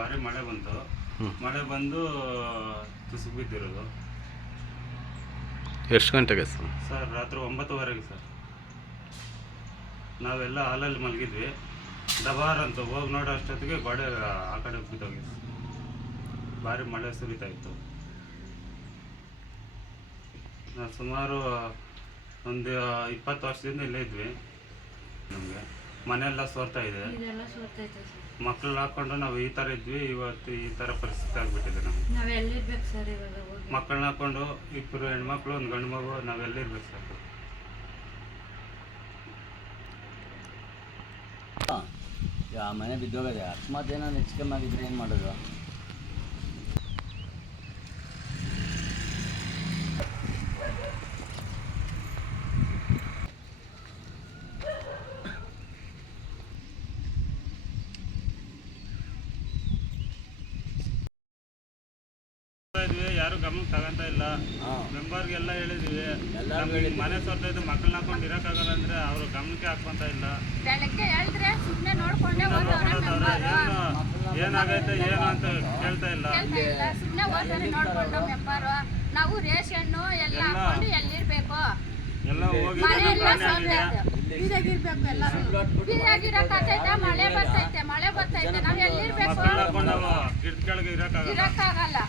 ಮಳೆ ಬಂತು. ಮಳೆ ಬಂದು ತುಸು ಬಿದ್ದಿರೋದು. ಎಷ್ಟು ಗಂಟೆಗೆ ಸರ್? ಸರ್ ರಾತ್ರಿ ಒಂಬತ್ತುವರೆಗೆ ಸರ್. ನಾವೆಲ್ಲ ಹಾಲಲ್ಲಿ ಮಲಗಿದ್ವಿ. ದಬಾರ್ ಅಂತ ಹೋಗಿ ನೋಡೋ ಅಷ್ಟೊತ್ತಿಗೆ ಗೋಡೆ ಆ ಕಡೆ ಬಿದ್ದೋಗಿ ಭಾರಿ ಮಳೆ ಸುರಿತಾ ಇತ್ತು. ನಾವು ಸುಮಾರು ಒಂದು ಇಪ್ಪತ್ತು ವರ್ಷದಿಂದ ಇಲ್ಲೇ ಇದ್ವಿ. ನಮಗೆ. ಮನೆಯೆಲ್ಲ ಸೋರ್ತಾ ಇದೆ. ಇದೆಲ್ಲ ಸರ್. ಮಕ್ಕಳು ಹಾಕೊಂಡು ನಾವು ಈ ಥರ ಇದ್ವಿ ಇವತ್ತು ಈ ಥರ ಪರಿಸ್ಥಿತಿ ಆಗಿಬಿಟ್ಟಿದೆ ನಮ್ಗೆ. ನಾವ್ ಎಲ್ಲಿರ್ಬೇಕು ಸರ್ ಇವಾಗ ಹೋಗಿ? ಮಕ್ಕಳನ್ನ ಹಾಕೊಂಡು ಇಬ್ಬರು ಹೆಣ್ಮಕ್ಳು ಒಂದು ಗಂಡು ಮಗು ನಾವೆಲ್ಲಿರ್ಬೇಕು ಸರ್? ಆ ಮನೆ ಬಿದ್ದೋಗಿದೆ. ಅಕಸ್ಮಾತ್ ಏನೋ ಹೆಚ್ಚು ಕಮ್ಮಿ ಆಗಿದ್ರೆ ಏನು ಮಾಡೋದು ಇದ್ವಿ ಯಾರು ಗಮನ ತಗೊಂತ ಇಲ್ಲ. ಮೆಂಬರ್ ಮೆಂಬರ್ಗೆಲ್ಲ ಹೇಳಿದ್ವಿ. ಮನೆ ನಮ್ಗೆ ಇದ್ದು ಮನೆ ಸೋರ್ತೈತೆ ಮಕ್ಕಳನ್ನ ಹಾಕೊಂಡು ಇರೋಕ್ಕಾಗಲ್ಲ ಅಂದ್ರೆ ಅವ್ರು ಗಮನಕ್ಕೆ ಹಾಕೊಂತ ಇಲ್ಲ. ಏನಾಗೈತೆ ಏನು ಅಂತ ಕೇಳ್ತಾ ಇಲ್ಲ. ನಾವು ಎಲ್ಲ ಎಲ್ಲ. ಹಾಕೊಂಡು ಎಲ್ಲಿರ್ಬೇಕು? ಎಲ್ಲ ಹೋಗಿ ಮಳೆ ಬರ್ತೈತೆ ಮಳೆ ಬರ್ತೈತೆ. ನಾವ್ ಎಲ್ಲಿರ್ಬೇಕು? ಇರೋಕ್ಕಾಗಲ್ಲ.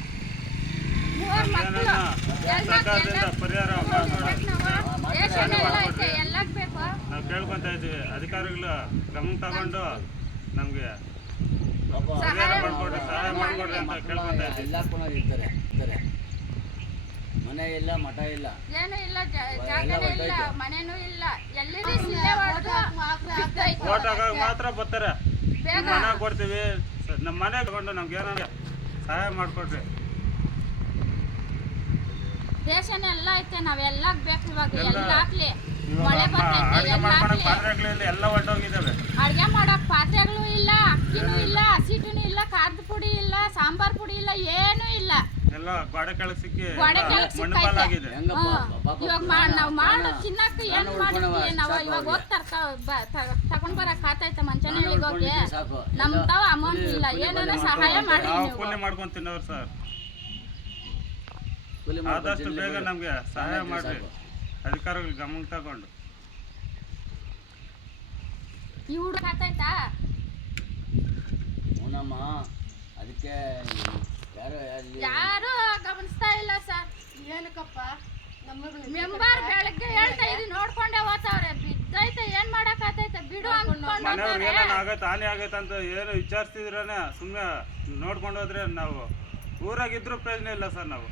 ನಾವು ಇದ್ದೀವಿ ಅಧಿಕಾರಿಗಳು ಗಮನ ತಗೊಂಡು ನಮಗೆ ಸಹಾಯ ಅಂತ ಎಲ್ಲ ಮನೆ ಇಲ್ಲ ಮಠ ಇಲ್ಲ. ಮಾತ್ರ ಬರ್ತಾರೆ ಮನೆ ಕೊಡ್ತೀವಿ ನಮ್ಮ ಮನೆ ತಗೊಂಡು ನಮ್ಗೆ ಏನಾರ ಸಹಾಯ ಮಾಡ್ಕೊಡ್ರಿ ರೇಷನ್ ಎಲ್ಲ ಐತೆ ನಾವೆಲ್ಲ ಬೇಕು ಇವಾಗ. ಎಲ್ಲ- ಎಲ್ಲ ಹಾಕ್ಲಿ ಮಳೆ ಬರ್ತೈತೆ ಅಡುಗೆ ಎಲ್ಲ ಹಾಕ್ಲಿ ಎಲ್ಲ ಹೊರ್ಟೋಗಿದ್ದಾವೆ ಅಡ್ಗೆ ಮಾಡಕ್ ಪಾತ್ರೆಗಳು ಇಲ್ಲ ಅಕ್ಕಿನೂ ಇಲ್ಲ. ಹಸಿಟುನು ಇಲ್ಲ ಖಾರದ ಪುಡಿ ಇಲ್ಲ ಸಾಂಬಾರ್ ಪುಡಿ ಇಲ್ಲ ಏನೂ ಇಲ್ಲ. ಎಲ್ಲ ಗೋಡೆ ಕೆಳಗೆ ಸಿಕ್ಕಿ ಗೋಡೆ ಕೆಳಗ್ ಸಿಕ್ಕೈತೆ. ಇವಾಗ ನಾವ್ ಮಾಡು ಏನ್ ಮಾಡಿದ್ವಿ? ಉಳ್ಕೊಳವ, ಇವಾಗ ಅವ್ರಿಗೆ. ತರ್ಕ ತಗೊಂಡ್ ಬರಕ್ ಆತೈತೆ ಮಂಚನಹಳ್ಳಿಗೆ ಹೋಗಿ. ಉಳ್ಕೊಂಡಿದ್ದೀನಿ ಸಾಕು. ನಮ್ ತಾವ ಅಮೌಂಟ್ ಇಲ್ಲ. ಕೂಲಿ ಸಹಾಯ ಮಾಡಿ ನಾವು. ನೀವು ಮಾಡ್ಕೊಂಡು ತಿನ್ನೋರು ಸರ್. ಆದಷ್ಟು ಬೇಗ ನಮಗೆ ಸಹಾಯ ಮಾಡಿ. ಅಧಿಕಾರಿಗಳು ಗಮನ ತಗೊಂಡು. ಆತೈತಾ ಅದಕ್ಕೆ ಯಾರು ಯಾರು ಗಮನಿಸ್ತಾ ಇಲ್ಲ ಸರ್. ಏನಕ್ಕಪ್ಪ? ಮೆಂಬರ್ ಬೆಳಗ್ಗೆ ಹೇಳ್ತಾ ಇರಿ ನೋಡ್ಕೊಂಡೆ ಹೋಗ್ತಾವ್ರೆ ಬಿದ್ದೈತೆ ಏನ್ ಮಾಡಕ್ ಆತೈತೆ? ಬಿಡು ಅನ್ಕೊಂಡು ಮನೆಯವ್ರಿಗೆ ಏನಾನ ಆಗೈತೆ ಹಾನಿ ಆಗೈತೆ ಅಂತ ಏನು ವಿಚಾರಿಸ್ತಿದ್ರೇನೆ ಸುಮ್ಮನೆ ನೋಡ್ಕೊಂಡು ಹೋದ್ರೆ ನಾವು ಊರಾಗಿದ್ರು ಪ್ರಯೋಜನ ಇಲ್ಲ ಸರ್ ನಾವು.